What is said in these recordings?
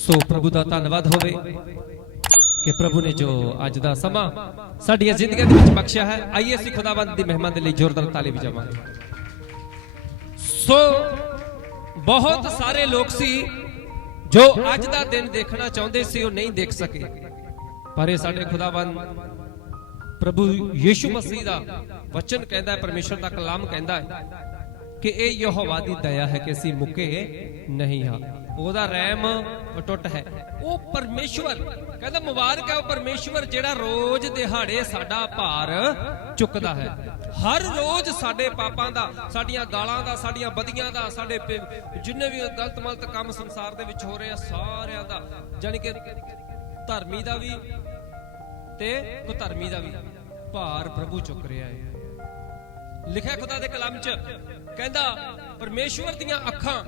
ਸੋ ਪ੍ਰਭੂ ਦਾ ਧੰਨਵਾਦ ਹੋਵੇ ਕਿ ਪ੍ਰਭੂ ਨੇ ਜੋ ਅੱਜ ਦਾ ਸਮਾਂ ਸਾਡੀਆਂ ਜ਼ਿੰਦਗੀਆਂ ਦੇ ਵਿੱਚ ਬਖਸ਼ਿਆ ਹੈ, ਆਈਏ ਅਸੀਂ ਖੁਦਾਵੰਦ ਦੀ ਮਹਿਮਾ ਦੇ ਲਈ ਜ਼ੋਰਦਾਰ ਤਾਲੀ ਵਜਾਵਾਂਗੇ। ਸੋ ਬਹੁਤ ਸਾਰੇ ਲੋਕ ਸੀ ਜੋ ਅੱਜ ਦਾ ਦਿਨ ਦੇਖਣਾ ਚਾਹੁੰਦੇ ਸੀ, ਉਹ ਨਹੀਂ ਦੇਖ ਸਕੇ। ਪਰ ਇਹ ਸਾਡੇ ਖੁਦਾਵੰਦ ਪ੍ਰਭੂ ਯੀਸ਼ੂ ਮਸੀਹ ਦਾ ਵਚਨ ਕਹਿੰਦਾ ਹੈ, ਪਰਮੇਸ਼ਰ ਦਾ ਕਲਾਮ ਕਹਿੰਦਾ ਹੈ ਕਿ ਇਹ ਯਹੋਵਾ ਦੀ ਦਇਆ ਹੈ ਕਿ ਅਸੀਂ ਮੁੱਕੇ ਨਹੀਂ ਹਾਂ। ਉਹਦਾ ਰਹਿਮ ਟੁੱਟ ਹੈ। ਉਹ ਪਰਮੇਸ਼ਵਰ, ਕਹਿੰਦਾ ਮੁਬਾਰਕ ਹੈ ਉਹ ਪਰਮੇਸ਼ਵਰ, ਜਿਹੜਾ ਰੋਜ਼ ਦਿਹਾੜੇ ਸਾਡਾ ਭਾਰ ਚੁੱਕਦਾ ਹੈ। ਹਰ ਰੋਜ਼ ਸਾਡੇ ਪਾਪਾਂ ਦਾ, ਸਾਡੀਆਂ ਗਾਲਾਂ ਦਾ, ਸਾਡੀਆਂ ਬਦੀਆਂ ਦਾ, ਸਾਡੇ ਜਿੰਨੇ ਵੀ ਗਲਤ ਮਲਤ ਕੰਮ ਸੰਸਾਰ ਦੇ ਵਿੱਚ ਹੋ ਰਹੇ ਆ, ਸਾਰਿਆਂ ਦਾ ਜਾਨੀ ਕਿ ਧਰਮੀ ਦਾ ਵੀ ਤੇ ਕੁਧਰਮੀ ਦਾ ਵੀ ਭਾਰ ਪ੍ਰਭੂ ਚੁੱਕ ਰਿਹਾ ਹੈ। ਲਿਖਿਆ ਖੁਦਾ ਦੇ ਕਲਾਮ 'ਚ, ਕਹਿੰਦਾ, ਪਰਮੇਸ਼ਵਰ ਦੀਆਂ ਅੱਖਾਂ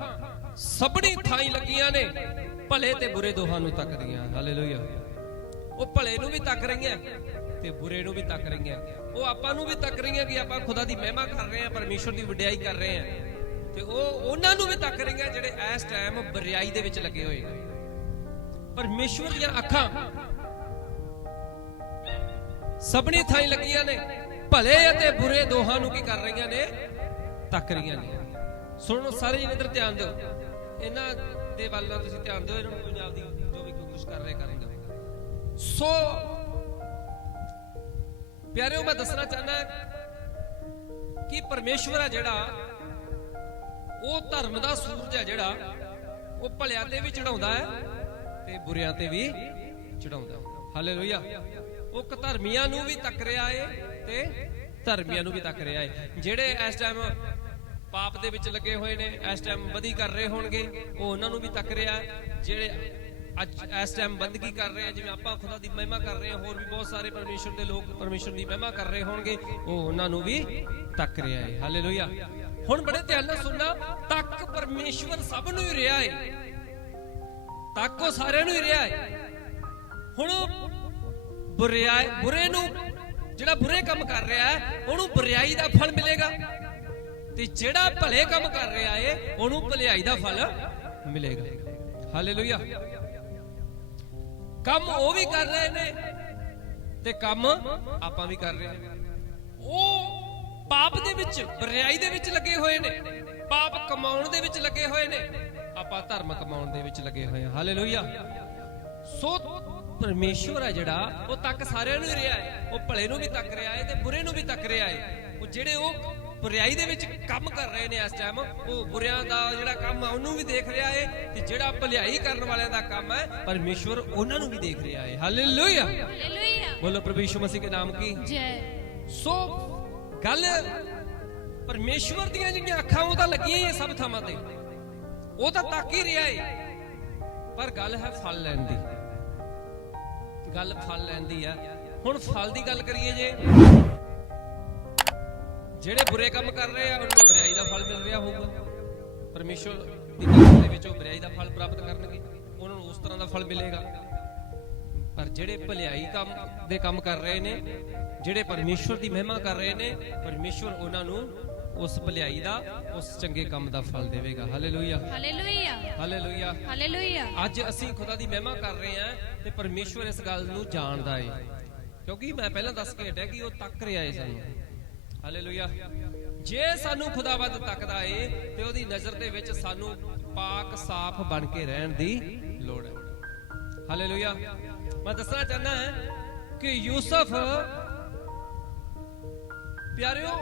ਸਭਨੀ ਥਾਈ ਲੱਗੀਆਂ ਨੇ। ਭਲੇ ਤੇ ਬੁਰੇ ਦੋਹਾਂ ਨੂੰ ਤੱਕਦੀਆਂ ਹਾਲੇਲੂਇਆ ਉਹ ਭਲੇ ਨੂੰ ਵੀ ਤੱਕ ਰਹੀਆਂ ਤੇ ਬੁਰੇ ਨੂੰ ਵੀ ਤੱਕ ਰਹੀਆਂ। ਉਹ ਆਪਾਂ ਨੂੰ ਵੀ ਤੱਕ ਰਹੀਆਂ ਕਿ ਆਪਾਂ ਖੁਦਾ ਦੀ ਮਹਿਮਾ ਕਰ ਰਹੇ ਹਾਂ ਪਰਮੇਸ਼ਵਰ ਦੀ ਵਡਿਆਈ ਕਰ ਰਹੇ ਹਾਂ। ਤੇ ਉਹ ਉਹਨਾਂ ਨੂੰ ਵੀ ਤੱਕ ਰਹੀਆਂ ਜਿਹੜੇ ਇਸ ਟਾਈਮ ਬਰਿਆਈ ਦੇ ਵਿੱਚ ਲੱਗੇ ਹੋਏ ਨੇ। ਪਰਮੇਸ਼ਵਰ ਦੀਆਂ ਅੱਖਾਂ ਸਭਣੀ ਥਾਈਂ ਲੱਗੀਆਂ ਨੇ। ਭਲੇ ਅਤੇ ਬੁਰੇ ਦੋਹਾਂ ਨੂੰ ਕੀ ਕਰ ਰਹੀਆਂ ਨੇ? ਤੱਕ ਰਹੀਆਂ ਨੇ। ਸੁਣੋ ਸਾਰੇ ਜਣੇ ਇਧਰ ਧਿਆਨ ਦਿਓ। ਇਹਨਾਂ ਦੇ ਵੱਲ ਤੁਸੀਂ ਧਿਆਨ ਦਿਓ, ਇਹਨਾਂ ਨੂੰ ਪੰਜਾਬ ਦੀ ਜੋ ਵੀ ਕੋਈ ਕਰ ਰਿਹਾ ਕਰਨ ਦਿਓ। ਸੋ, ਪਿਆਰਿਓ, ਮੈਂ ਦੱਸਣਾ ਚਾਹੁੰਦਾ ਕਿ ਪਰਮੇਸ਼ਵਰ ਆ ਜਿਹੜਾ, ਉਹ ਧਰਮ ਦਾ ਸੂਰਜ ਹੈ ਜਿਹੜਾ, ਉਹ ਭਲਿਆਂ ਤੇ ਵੀ ਚੜਾਉਂਦਾ ਹੈ ਤੇ ਬੁਰਿਆਂ ਤੇ ਵੀ ਚੜਾਉਂਦਾ ਹਾਲੇਲੂਇਆ ਉਹ ਧਰਮੀਆਂ ਨੂੰ ਵੀ ਤੱਕ ਰਿਹਾ ਏ ਤੇ ਧਰਮੀਆਂ ਨੂੰ ਵੀ ਤੱਕ ਰਿਹਾ ਏ। ਜਿਹੜੇ ਇਸ ਟਾਈਮ ਪਾਪ ਦੇ ਵਿੱਚ ਲੱਗੇ ਹੋਏ ਨੇ, ਇਸ ਟਾਈਮ ਬਦੀ ਕਰ ਰਹੇ ਹੋਣਗੇ। ਉਹ ਉਹਨਾਂ ਨੂੰ ਵੀ ਤੱਕ ਰਿਹਾ, ਜਿਹੜੇ ਅੱਜ ਇਸ ਟਾਈਮ ਬੰਦਗੀ ਕਰ ਰਹੇ ਆ, ਜਿਵੇਂ ਆਪਾਂ ਖੁਦਾ ਦੀ ਮਹਿਮਾ ਕਰ ਰਹੇ ਹਾਂ ਹੋਰ ਵੀ ਬਹੁਤ ਸਾਰੇ ਪਰਮੇਸ਼ਰ ਦੇ ਲੋਕ ਪਰਮੇਸ਼ਰ ਦੀ ਮਹਿਮਾ ਕਰ ਰਹੇ ਹੋਣਗੇ, ਉਹ ਉਹਨਾਂ ਨੂੰ ਵੀ ਤੱਕ ਰਿਹਾ ਏ। ਹਾਲੇਲੂਇਆ ਹੁਣ ਬੜੇ ਧਿਆਨ ਨਾਲ ਸੁਣਨਾ, ਤੱਕ ਪਰਮੇਸ਼ਵਰ ਸਭ ਨੂੰ ਹੀ ਰਿਹਾ ਹੈ ਤੱਕ ਉਹ ਸਾਰਿਆਂ ਨੂੰ ਹੀ ਰਿਹਾ ਹੈ ਹੁਣ ਬੁਰਿਆਈ ਬੁਰੇ ਨੂੰ ਜਿਹੜਾ ਬੁਰੇ ਕੰਮ ਕਰ ਰਿਹਾ ਹੈ ਉਹਨੂੰ ਬੁਰਿਆਈ ਦਾ ਫਲ ਮਿਲੇਗਾ। ਤੇ ਜਿਹੜਾ ਭਲੇ ਕੰਮ ਕਰ ਰਿਹਾ ਏ, ਉਹਨੂੰ ਭਲਾਈ ਦਾ ਫਲ ਮਿਲੇਗਾ। ਹਾਲੇਲੂਇਆ ਕੰਮ ਉਹ ਵੀ ਕਰ ਰਹੇ ਨੇ ਤੇ ਕੰਮ ਆਪਾਂ ਵੀ ਕਰ ਰਹੇ ਹਾਂ। ਉਹ ਪਾਪ ਦੇ ਵਿੱਚ, ਬੁਰਿਆਈ ਦੇ ਵਿੱਚ ਲੱਗੇ ਹੋਏ ਨੇ। ਪਾਪ ਕਮਾਉਣ ਦੇ ਵਿੱਚ ਲੱਗੇ ਹੋਏ ਨੇ। ਆਪਾਂ ਧਰਮ ਕਮਾਉਣ ਦੇ ਵਿੱਚ ਲੱਗੇ ਹੋਏ ਹਾਂ। ਹਾਲੇਲੂਇਆ ਸੋ ਪਰਮੇਸ਼ਵਰ ਹੈ ਜਿਹੜਾ, ਉਹ ਤੱਕ ਸਾਰਿਆਂ ਨੂੰ ਹੀ ਰਿਹਾ ਹੈ ਉਹ ਭਲੇ ਨੂੰ ਵੀ ਤੱਕ ਰਿਹਾ ਹੈ ਤੇ ਬੁਰੇ ਨੂੰ ਵੀ ਤੱਕ ਰਿਹਾ ਹੈ ਉਹ ਜਿਹੜੇ ਉਹ ਬੁਰਿਆਈ ਦੇ ਵਿੱਚ ਕੰਮ ਕਰ ਰਹੇ ਨੇ ਇਸ ਟਾਈਮ ਉਹ ਬੁਰਿਆਂ ਦਾ ਜਿਹੜਾ ਕੰਮ ਆ ਉਹਨੂੰ ਵੀ ਦੇਖ ਰਿਹਾ ਹੈ ਤੇ ਜਿਹੜਾ ਭਲਾਈ ਕਰਨ ਵਾਲਿਆਂ ਦਾ ਕੰਮ ਹੈ ਪਰਮੇਸ਼ਵਰ ਉਹਨਾਂ ਨੂੰ ਵੀ ਦੇਖ ਰਿਹਾ ਹੈ ਹਾਲੇਲੂਇਆ ਹਾਲੇਲੂਇਆ ਬੋਲੋ ਪ੍ਰਭੂ ਯਿਸੂ ਮਸੀਹ ਦੇ ਨਾਮ ਕੀ? ਜੈ। ਸੋ ਗੱਲ ਪਰਮੇਸ਼ਵਰ ਦੀਆਂ ਜਿਹੜੀਆਂ ਅੱਖਾਂ ਉਹ ਤਾਂ ਲੱਗੀਆਂ ਹੀ ਸਭ ਥਾਵਾਂ ਤੇ। ਉਹ ਤਾਂ ਤੱਕ ਹੀ ਰਿਹਾ ਏ। ਪਰ ਗੱਲ ਹੈ ਫਲ ਲੈਣ ਦੀ। ਗੱਲ ਫਲ ਲੈਣ ਦੀ ਆ। ਹੁਣ ਫਲ ਦੀ ਗੱਲ ਕਰੀਏ ਜੇ ਜਿਹੜੇ ਬੁਰੇ ਕੰਮ ਕਰ ਰਹੇ ਆ ਉਹਨਾਂ ਨੂੰ ਬੁਰਾਈ ਦਾ ਫਲ ਮਿਲ ਰਿਹਾ ਹੋਊਗਾ। ਪਰਮੇਸ਼ਵਰ ਦੀ ਗੱਲ ਦੇ ਵਿੱਚ ਉਹ ਬੁਰਾਈ ਦਾ ਫਲ ਪ੍ਰਾਪਤ ਕਰਨਗੇ ਉਹਨਾਂ ਨੂੰ ਉਸ ਤਰ੍ਹਾਂ ਦਾ ਫਲ ਮਿਲੇਗਾ। ਪਰ ਜਿਹੜੇ ਭਲਾਈ ਕੰਮ ਦੇ ਕੰਮ ਕਰ ਰਹੇ ਨੇ ਜਿਹੜੇ ਪਰਮੇਸ਼ਵਰ ਦੀ ਮਹਿਮਾ ਕਰ ਰਹੇ ਨੇ ਪਰਮੇਸ਼ਵਰ ਉਹਨਾਂ ਨੂੰ ਉਸ ਭਲਾਈ ਦਾ ਉਸ ਚੰਗੇ ਕੰਮ ਦਾ ਫਲ ਦੇਵੇਗਾ। ਹਾਲੇਲੂਇਆ ਹਾਲੇਲੂਇਆ ਹਾਲੇਲੂਇਆ ਹਾਲੇਲੂਇਆ ਅੱਜ ਅਸੀਂ ਖੁਦਾ ਦੀ ਮਹਿਮਾ ਕਰ ਰਹੇ ਹਾਂ ਤੇ ਪਰਮੇਸ਼ਵਰ ਇਸ ਗੱਲ ਨੂੰ ਜਾਣਦਾ ਏ। ਕਿਉਂਕਿ ਮੈਂ ਪਹਿਲਾਂ ਦੱਸ ਕੇ ਹਟਿਆ ਕਿ ਉਹ ਤੱਕ ਰਿਹਾ ਏ ਸਾਨੂੰ। ਹਾਲੇਲੂਇਆ। ਜੇ ਸਾਨੂੰ ਖੁਦਾਵੰਦ ਤੱਕਦਾ ਏ, ਤੇ ਉਹਦੀ ਨਜ਼ਰ ਦੇ ਵਿੱਚ ਸਾਨੂੰ ਪਾਕ ਸਾਫ਼ ਬਣ ਕੇ ਰਹਿਣ ਦੀ ਲੋੜ ਹੈ। ਹਾਲੇਲੂਇਆ। ਮੈਂ ਦੱਸਣਾ ਚਾਹੁੰਦਾ ਹਾਂ ਕਿ ਯੂਸਫ, ਪਿਆਰਿਓ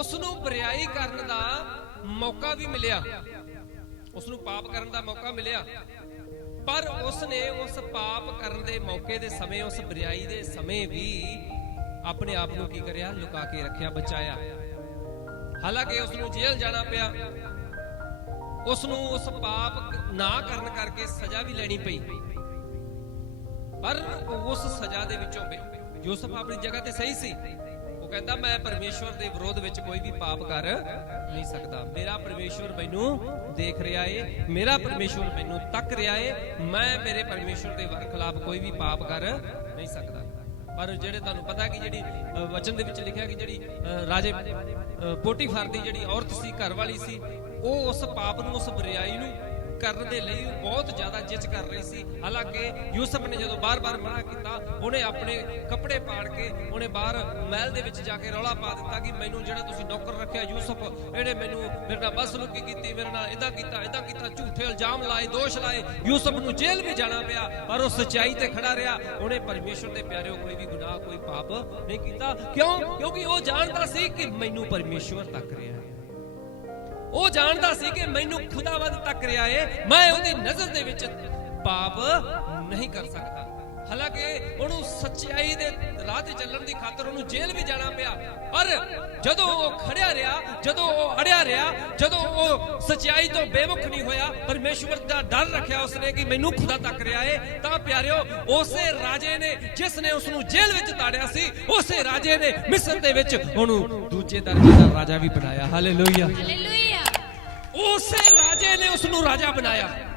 ਉਸ ਨੂੰ ਬਰਿਆਈ ਕਰਨ ਦਾ ਮੌਕਾ ਵੀ ਮਿਲਿਆ। ਉਸ ਨੂੰ ਪਾਪ ਕਰਨ ਦਾ ਮੌਕਾ ਮਿਲਿਆ। ਪਰ ਉਸ ਨੇ ਉਸ ਪਾਪ ਕਰਨ ਦੇ ਮੌਕੇ ਦੇ ਸਮੇਂ, ਉਸ ਬਰਿਆਈ ਦੇ ਸਮੇਂ ਵੀ ਆਪਣੇ ਆਪ ਨੂੰ ਕੀ ਕਰਿਆ? ਲੁਕਾ ਕੇ ਰੱਖਿਆ, ਬਚਾਇਆ। ਹਾਲਾਂਕਿ ਉਸ ਨੂੰ ਜੇਲ੍ਹ ਜਾਣਾ ਪਿਆ। ਉਸ ਨੂੰ ਉਸ ਪਾਪ ਨਾ ਕਰਨ ਕਰਕੇ ਸਜ਼ਾ ਵੀ ਲੈਣੀ ਪਈ। ਪਰ ਉਸ ਸਜ਼ਾ ਦੇ ਵਿੱਚੋਂ ਯੂਸਫ ਆਪਣੀ ਜਗ੍ਹਾ ਤੇ ਸਹੀ ਸੀ। ਉਹ ਕਹਿੰਦਾ, ਮੈਂ ਪਰਮੇਸ਼ਵਰ ਦੇ ਵਿਰੋਧ ਵਿੱਚ ਕੋਈ ਵੀ ਪਾਪ ਕਰ ਨਹੀਂ ਸਕਦਾ। ਮੇਰਾ ਪਰਮੇਸ਼ਵਰ ਮੈਨੂੰ ਦੇਖ ਰਿਹਾ ਏ, ਮੇਰਾ ਪਰਮੇਸ਼ਵਰ ਮੈਨੂੰ ਤੱਕ ਰਿਹਾ ਏ। ਮੈਂ ਮੇਰੇ ਪਰਮੇਸ਼ਵਰ ਦੇ ਖਿਲਾਫ ਕੋਈ ਵੀ ਪਾਪ ਕਰ ਨਹੀਂ ਸਕਦਾ। ਪਰ ਜਿਹੜੇ ਤੁਹਾਨੂੰ ਪਤਾ ਕਿ ਜਿਹੜੀ ਵਚਨ ਦੇ ਵਿੱਚ ਲਿਖਿਆ ਕਿ ਜਿਹੜੀ ਅ, ਰਾਜੇ ਅ, ਪੋਟੀਫਰ ਦੀ ਜਿਹੜੀ ਔਰਤ ਸੀ ਘਰ ਵਾਲੀ ਸੀ ਉਹ ਉਸ ਪਾਪ ਨੂੰ ਉਸ ਬੁਰਾਈ ਨੂੰ ਕਰਨ ਦੇ ਲਈ ਬਹੁਤ ਜ਼ਿਆਦਾ ਜਿੱਚ ਕਰ ਰਹੀ ਸੀ। ਹਾਲਾਂਕਿ ਯੂਸਫ ਨੇ ਜਦੋਂ ਬਾਰ-ਬਾਰ ਮਨਾ ਕੀਤਾ, ਉਹਨੇ ਆਪਣੇ ਕੱਪੜੇ ਪਾੜ ਕੇ ਉਹਨੇ ਬਾਹਰ ਮਹਿਲ ਦੇ ਵਿੱਚ ਜਾ ਕੇ ਰੌਲਾ ਪਾ ਦਿੱਤਾ ਕਿ ਮੈਨੂੰ ਜਿਹੜਾ ਤੁਸੀਂ ਨੌਕਰ ਰੱਖਿਆ ਯੂਸਫ, ਇਹਨੇ ਮੈਨੂੰ ਮੇਰੇ ਨਾਲ ਬਸਲੂਕੀ ਕੀਤੀ, ਮੇਰੇ ਨਾਲ ਇਦਾਂ ਕੀਤਾ ਇਦਾਂ ਕੀਤਾ, ਝੂਠੇ ਇਲਜ਼ਾਮ ਲਾਏ, ਦੋਸ਼ ਲਾਏ। ਯੂਸਫ ਨੂੰ ਜੇਲ੍ਹ ਵੀ ਜਾਣਾ ਪਿਆ, ਪਰ ਉਹ ਸੱਚਾਈ ਤੇ ਖੜਾ ਰਿਹਾ। ਉਹਨੇ ਪਰਮੇਸ਼ਰ ਦੇ ਪਿਆਰਿਓ ਕੋਈ ਵੀ ਗੁਨਾਹ ਕੋਈ ਪਾਪ ਨਹੀਂ ਕੀਤਾ। ਕਿਉਂ? ਕਿਉਂਕਿ ਉਹ ਜਾਣਦਾ ਸੀ ਕਿ ਮੈਨੂੰ ਪਰਮੇਸ਼ਵਰ ਤੱਕ ਰਿਹਾ ਹੈ। ਉਹ ਜਾਣਦਾ ਸੀ ਕਿ ਮੈਨੂੰ ਖੁਦਾ ਖੁਦਾਵੰਦ ਤੱਕ ਰਿਹਾ ਏ। ਮੈਂ ਉਹਦੀ ਨਜ਼ਰ ਦੇ ਵਿੱਚ ਪਾਪ ਨਹੀਂ ਕਰ ਸਕਦਾ। ਹਾਲਾਂਕਿ ਉਹਨੂੰ ਸੱਚਾਈ ਦੇ ਰਾਹ ਤੇ ਚੱਲਣ ਦੀ ਖਾਤਰ ਉਹਨੂੰ ਜੇਲ੍ਹ ਵੀ ਜਾਣਾ ਪਿਆ। ਪਰ ਜਦੋਂ ਉਹ ਖੜਿਆ ਰਿਹਾ, ਜਦੋਂ ਉਹ ਅੜਿਆ ਰਿਹਾ, ਜਦੋਂ ਉਹ ਸੱਚਾਈ ਤੋਂ ਬੇਮੁਖ ਨਹੀਂ ਹੋਇਆ, ਪਰਮੇਸ਼ਵਰ ਦਾ ਡਰ ਰੱਖਿਆ ਉਸਨੇ ਕਿ ਮੈਨੂੰ ਖੁਦਾ ਤੱਕ ਰਿਹਾ ਏ, ਤਾਂ ਪਿਆਰਿਓ, ਉਸੇ ਰਾਜੇ ਨੇ ਜਿਸ ਨੇ ਉਸ ਨੂੰ ਜੇਲ੍ਹ ਵਿੱਚ ਤਾੜਿਆ ਸੀ, ਉਸੇ ਰਾਜੇ ਨੇ ਮਿਸਰ ਦੇ ਵਿੱਚ ਉਹਨੂੰ ਦੂਜੇ ਦਰਜੇ ਦਾ ਰਾਜਾ ਵੀ ਬਣਾਇਆ। ਹਾਲੇਲੂਇਆ। ਹਾਲੇਲੂਇਆ। ਉਸੇ ਰਾਜੇ ਨੇ ਉਸ ਨੂੰ ਰਾਜਾ ਬਣਾਇਆ।